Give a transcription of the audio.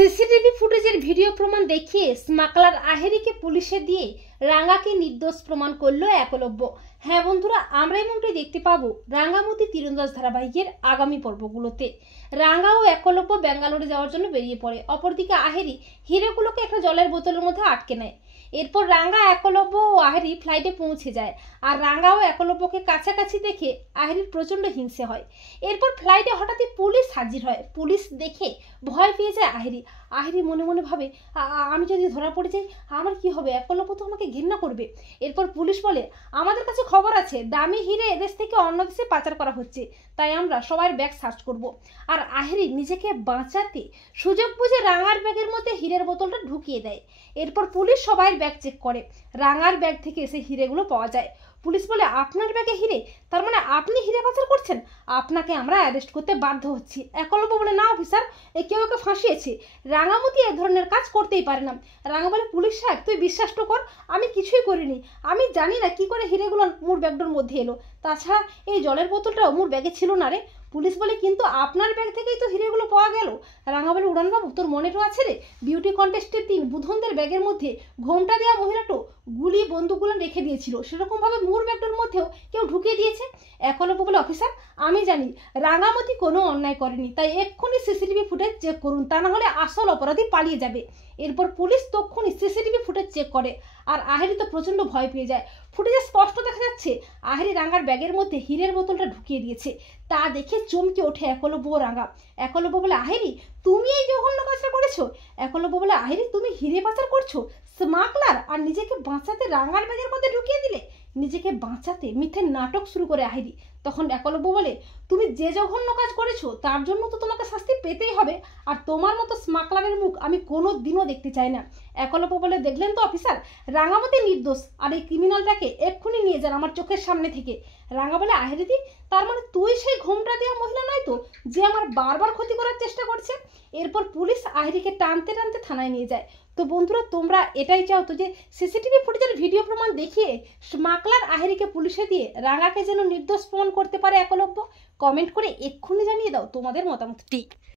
CCTV ফুটেজের video প্রমাণ দেখিয়ে smuggler আহেরিকে পুলিশে দিয়ে রাঙ্গাকে নির্দোষ প্রমাণ করলো একলব্য। হ্যাঁ বন্ধুরা, আমরা এমনটাই দেখতে পাবো রাঙ্গামতি তীরন্দাজ ধারাবাহিকের আগামী পর্বগুলোতে। রাঙ্গা ও একলব্য ব্যাঙ্গালোরে যাওয়ার জন্য বেরিয়ে পড়ে, অপরদিকে আহেরি হিরেগুলোকে একটা জলের বোতলের মধ্যে আটকে নেয়। এরপর রাঙ্গা, একলব্য ও আহেরি ফ্লাইটে পৌঁছে যায়, আর রাঙ্গা ও একলব্যকে কাছাকাছি দেখে আহেরির প্রচন্ড হিংসে হয়। এরপর ফ্লাইটে হঠাৎই পুলিশ হাজির হয়। পুলিশ দেখে ভয় পেয়ে যায় আহেরি। আহেরি মনে মনে ভাবে, আমি যদি ধরা পড়ে যাই আমার কি হবে, একলব্য তো আমাকে ঘৃণা করবে। এরপর পুলিশ বলে, আমাদের কাছে খবর আছে দামি হিরে এদেশ থেকে অন্য দেশে পাচার করা হচ্ছে, তাই আমরা সবার ব্যাগ সার্চ করব। আর আহেরি নিজেকে বাঁচাতে সুযোগ বুঝে রাঙার ব্যাগের মধ্যে হীরের বোতলটা ঢুকিয়ে দেয়। এরপর পুলিশ সবাই ব্যাগ চেক করে, রাঙার ব্যাগ থেকে এসে হিরেগুলো পাওয়া যায়। পুলিশ বলে, আপনার ব্যাগে হিরে, তার মানে আপনি হিরে পাচার করছেন, আপনাকে আমরা অ্যারেস্ট করতে বাধ্য হচ্ছি। একলব্য বলে, না অফিসার, কেউ ওকে ফাঁসিয়েছে, রাঙামতি এ ধরনের কাজ করতেই পারে না। রাঙা বলে, পুলিশ সাহেব তুই বিশ্বাস তো কর, আমি কিছুই করিনি, আমি জানি না কি করে হিরেগুলো মোর ব্যাগটার মধ্যে এলো, তাছাড়া এই জলের বোতলটাও মোর ব্যাগে ছিল না রে। পুলিশ বলে, কিন্তু আপনার ব্যাগ থেকেই তো হিরেগুলো পাওয়া গেল। রাঙা বলে, উড়ানবাবু তোর মনে তো আছে রে, বিউটি কন্টেস্টের দিন বুধনদের ব্যাগের মধ্যে ঘোমটা দেওয়া মহিলাটো গুলি বন্দুকগুলো রেখে দিয়েছিল, সেরকম ভাবে মোর ব্যাগটার মধ্যেও কেউ ঢুকিয়ে দিয়েছে। একলব্য বলে, অফিসার আমি জানি রাঙামতি কোনো অন্যায় করেনি, তাই এক্ষুনি সিসিটিভি ফুটেজ চেক করুন, তা না হলে আসল অপরাধী পালিয়ে যাবে। এরপর পুলিশ তক্ষুনি সিসিটিভি ফুটেজ চেক করে, আর আহেরি তো প্রচন্ড ভয় পেয়ে যায়। ফুটেজে স্পষ্ট দেখা যাচ্ছে আহেরি রাঙার ব্যাগের মধ্যে হীরের বোতলটা ঢুকিয়ে দিয়েছে। তা দেখে চমকে ওঠে একলব্য ও রাঙা। একলব্য বলে, আহেরি তুমি এই জঘন্য কাজটা করেছো? একলব্য বলে, আহেরি তুমি হিরে পাচার করছো, স্মাগলার, আর নিজেকে বাঁচাতে রাঙার ব্যাগের মধ্যে ঢুকিয়ে দিলে। নিজেকে বাঁচাতে মিথ্যে নাটক শুরু করে আহেরি। তখন একলব্য বলে, তুমি যে জঘন্য কাজ করেছো তার জন্য তো তোমাকে শাস্তি পেতেই হবে, আর তোমার মতো স্মাগলারের মুখ আমি কোনো দিনও দেখতে চাই না। একলব্য বলে, দেখলেন তো অফিসার, রাঙামতি নির্দোষ, আর এই ক্রিমিনালটাকে এক্ষুনি নিয়ে যান আমার চোখের সামনে থেকে। রাঙা বলে, আহেরিদি তার মানে তুই সেই ঘোমটা দেওয়া মহিলা নয় তো, যে আমার বারবার ক্ষতি করার চেষ্টা করছে? এরপর পুলিশ আহেরিকে টানতে টানতে থানায় নিয়ে যায়। তো বন্ধুরা, তোমরা এটাই চাও তো যে সিসিটিভি ফুটেজের ভিডিও প্রমাণ দেখিয়ে স্মাগলার আহেরিকে পুলিশে দিয়ে রাঙাকে যেন নির্দোষ প্রমাণ করতে পারে একলব্য? কমেন্ট করে এক্ষুনি জানিয়ে দাও তোমাদের মতামতটি।